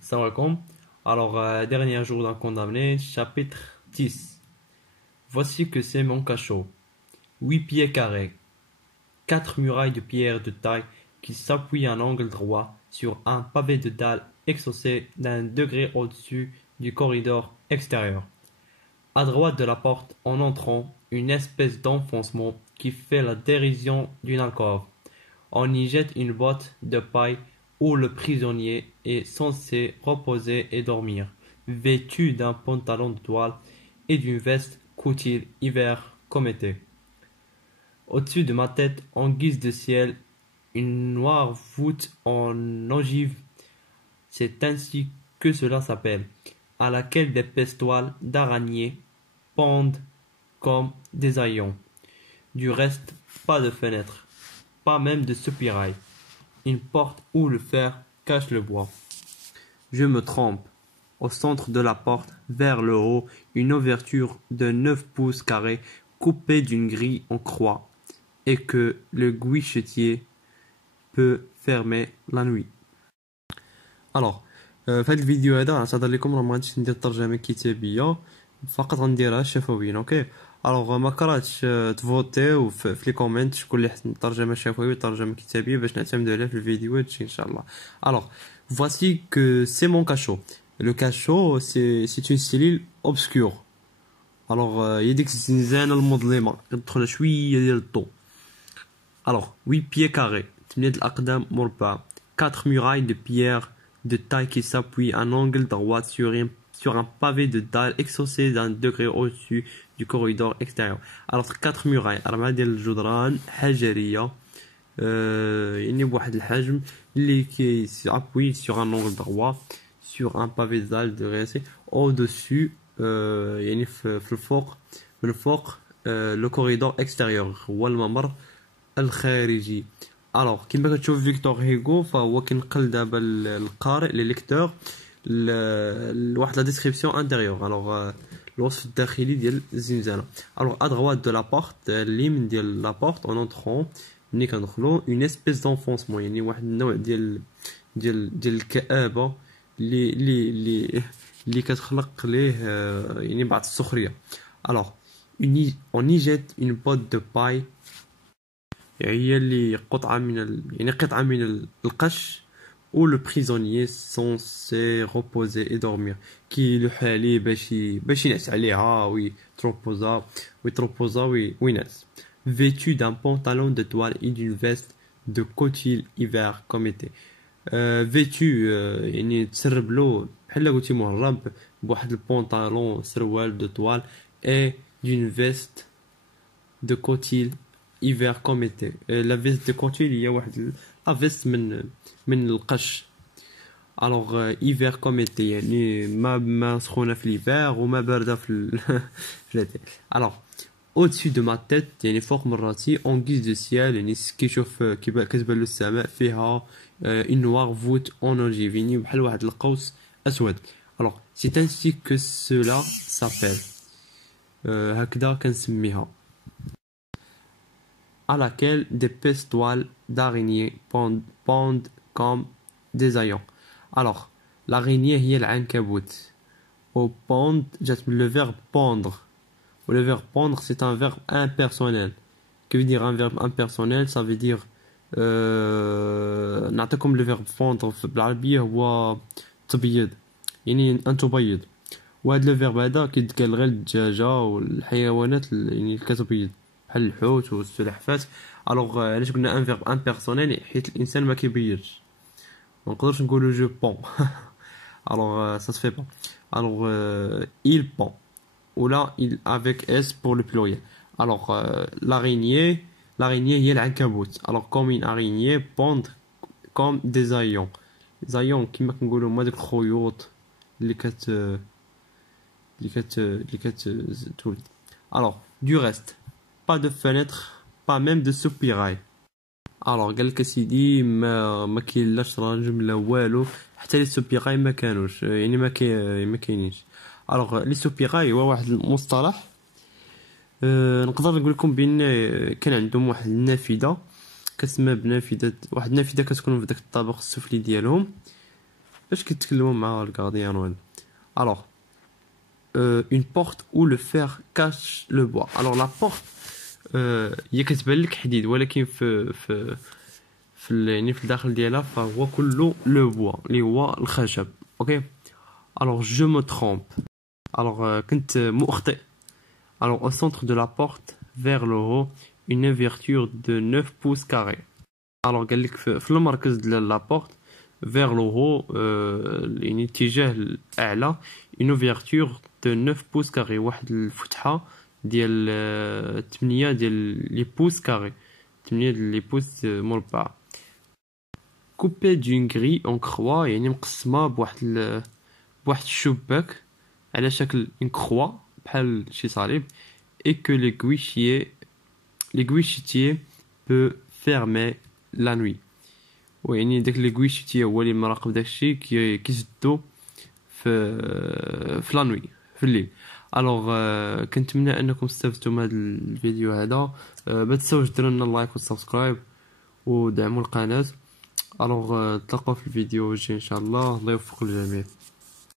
Salam alaikum. Alors, dernier jour d'un condamné, chapitre 10. Voici que c'est mon cachot. 8 pieds carrés. 4 murailles de pierre de taille qui s'appuient à un angle droit sur un pavé de dalle exaucé d'un degré au-dessus du corridor extérieur. À droite de la porte, en entrant, une espèce d'enfoncement qui fait la dérision d'une alcôve. On y jette une boîte de paille où le prisonnier est censé reposer et dormir, vêtu d'un pantalon de toile et d'une veste coutil hiver comme été. Au-dessus de ma tête, en guise de ciel, une noire voûte en ogive, c'est ainsi que cela s'appelle, à laquelle d'épaisses toiles d'araignée pendent comme des haillons. Du reste, pas de fenêtre, pas même de soupirail. Une porte où le fer cache le bois. Je me trompe. Au centre de la porte, vers le haut, une ouverture de 9 pouces carrés coupée d'une grille en croix et que le guichetier peut fermer la nuit. Alors, في هذا الفيديو هذا غنعتذر لكم، راه ما غاديش ندير ترجمه كتابيه، فقط غنديرها شفويا. اوكي، الوغ ما كرهتش تفوتيو في لي كومنت شكون اللي حسن ترجمه شفويه ترجمه كتابيه باش نعتمدوا عليها في الفيديو هادشي ان شاء الله. الوغ voici que c'est mon cachot. Le cachot c'est une cellule obscure. الوغ هي ديك الزنزانه المظلمه كتدخل شويه ديال الضوء. الوغ 8 pieds carrés، 8 الاقدام مربعه. 4 murailles de pierre de taille qui s'appuie à un angle droit sur un pavé de dalle exaucé d'un degré au-dessus du corridor extérieur. Alors 4 murailles، 4 ديال الجدران حجرية يعني بواحد الحجم اللي كيسابوي sur un angle droit sur un pavé de dalle dressé au-dessus يعني في الفوق من الفوق le corridor extérieur هو الممر الخارجي. الوغ كيما كتشوف فيكتور هيغو فهو كينقل دابا القارئ لي ليكتور لواحد لا ديسكريبسيون انتيريور. الوغ الوصف الداخلي ديال الزنزانه. الوغ ا دغوات دو لابورت، اليمين ديال لابورت اون اونطرون ملي كندخلو اون اسبيس دونفونسمون يعني واحد النوع ديال الكآبه اللي كتخلق ليه يعني بعض السخريه. الوغ on y jette une botte de paille، هي اللي قطعة من القش où le prisonnier censé reposer et dormir كيلوح عليه باش ينعس عليها ويتروبوزا وينعس. Vêtu d'un pantalon de toile et d'une veste de coutil hiver comme été. vêtu يعني تسرب له بحال قلتي مهرب بواحد البونطالون سروال دو توال et d'une veste de coutil hiver comme été. La veste de coutil هي واحد لا فيست من القش. الوغ hiver comme été يعني ما سخونه في l'hiver وما بارده في l'été. الوغ au-dessus de ma tête يعني فوق من راسي en guise de ciel يعني كيشوف كتبان له السماء فيها une noire voûte en ogive يعني بحال واحد القوس اسود. الوغ c'est ainsi que cela s'appelle، هكذا كنسميها، à laquelle d'épaisses toiles d'araignée pendent comme des haillons. Alors, l'araignée هي العنكبوت. Au pond جات من le verbe pondre. Le verbe pondre c'est un verbe impersonnel. Que veut dire un verbe impersonnel? Ça veut dire نعطيكم le verbe pondre بالعربية هو تبيض، يعني أن تبيض. وهذا le verbe هذا كيتقال غير الدجاجة والحيوانات يعني كتبيض بحال الحوت والسلحفاة. الوغ علاش قلنا ان فيرب امبيرسونيل؟ حيت الانسان ما كيبيضش، ما نقدرش نقولوا جو بون. الوغ سا سفي با. الوغ il pond ولا il avec s pour le pluriel. الوغ l'araignée هي العنكبوت. الوغ comme une araignée pond comme des haillons. زايون كيما كنقولوا هما ديك الخيوط اللي تولد. الوغ du reste pas de fenêtre, pas même de soupirail. الوغ قالك سيدي ما كاينلاش راجم لا والو، حتى لي سوبيراي ما كانوش يعني ما كاينينش. الوغ لي سوبيراي هو واحد المصطلح نقدر نقول لكم بان كان عندهم واحد النافذه كتسمى بنافذة، واحد النافذة كتكون في داك الطابق السفلي ديالهم باش كيتكلموا مع الغارديان وهذا. الوغ une porte où le fer cache le bois. alors la porte هي كتبان لك حديد ولكن في يعني في الداخل ديالها فهو كله لو بوا اللي هو الخشب. اوكي alors je me trompe. alors كنت مخطئ. alors au centre de la porte vers le haut une ouverture de 9 pouces carrés. alors قال لك في المركز ديال لا بورت vers le haut يعني اتجاه الاعلى une ouverture de 9 pouces carrés، واحد الفتحه ديال 8 ديال لي بوس كاري، 8 ديال لي بوس مربع. coupé d'une grille en croix يعني مقسمه بواحد الشباك على شكل une croix بحال شي صليب et que l'aiguichetier peut fermer la nuit. ويعني داك l'aiguichetier هو اللي مراقب داكشي كيسدو في لا نوي في الليل. الوغ كنتمنى انكم استفدتوا من هذا الفيديو هذا. ما تنساوش ديروا لنا اللايك والسبسكرايب ودعموا القناه. الوغ نتلاقاو في الفيديو الجاي ان شاء الله. الله يوفق الجميع.